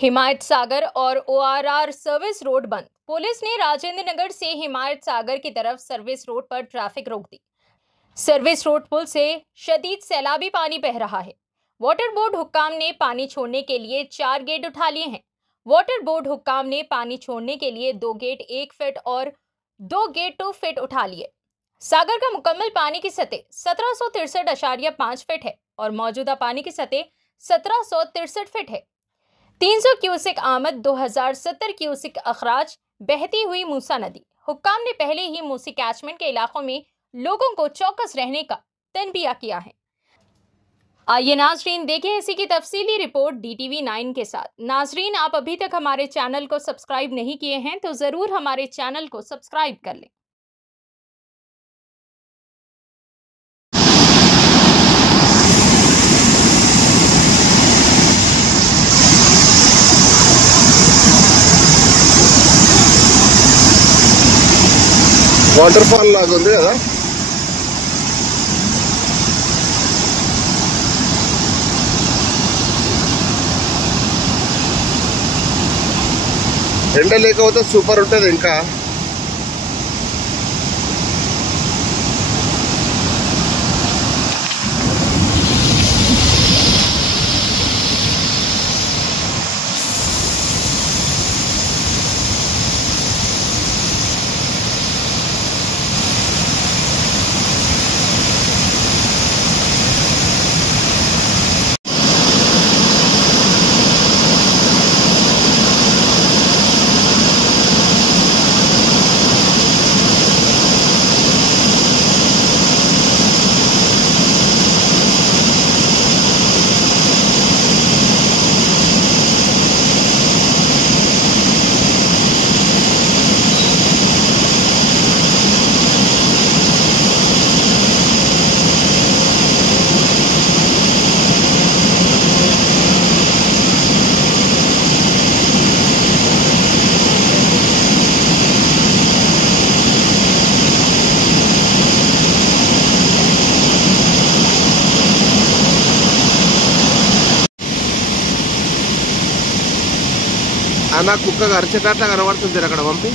हिमायत सागर और ORR service road बंद। Police ने राजेंद्र नगर से हिमायत सागर की तरफ सर्विस रोड पर ट्रैफिक रोक दी। सर्विस रोड पुल से शदीद सैलाबी पानी बह रहा है। वाटर बोर्ड हुक्काम ने पानी छोड़ने के लिए 4 गेट उठा लिए हैं। वाटर बोर्ड हुक्काम ने पानी छोड़ने के लिए 2 गेट 1 फीट और 2 गेट 2 फीट उठा लिए। सागर का मुकम्मल पानी की सतह 1763.5 फीट है और मौजूदा पानी की सतह 1763 फीट है। 300 क्यूसेक आमद, 2070 क्यूसेक अखराज बहती हुई मूसा नदी। हुक्काम ने पहले ही मूसी कैचमेंट के इलाकों में लोगों को चौकस रहने का तनबिया किया है। आइए नाजरीन देखें इसी की तफसीली रिपोर्ट DTV 9 के साथ। नाजरीन, आप अभी तक हमारे चैनल को सब्सक्राइब नहीं किए हैं तो जरूर हमारे चैनल को सब्सक्राइब कर लें। వాటర్ ఫాల్ లాగా ఉంది కదా. ఎండ లేకపోతే సూపర్ ఉంటుంది. ఇంకా అన్న కుక్క అరిచేటట్లా కనబడుతుంది అక్కడ పంపి.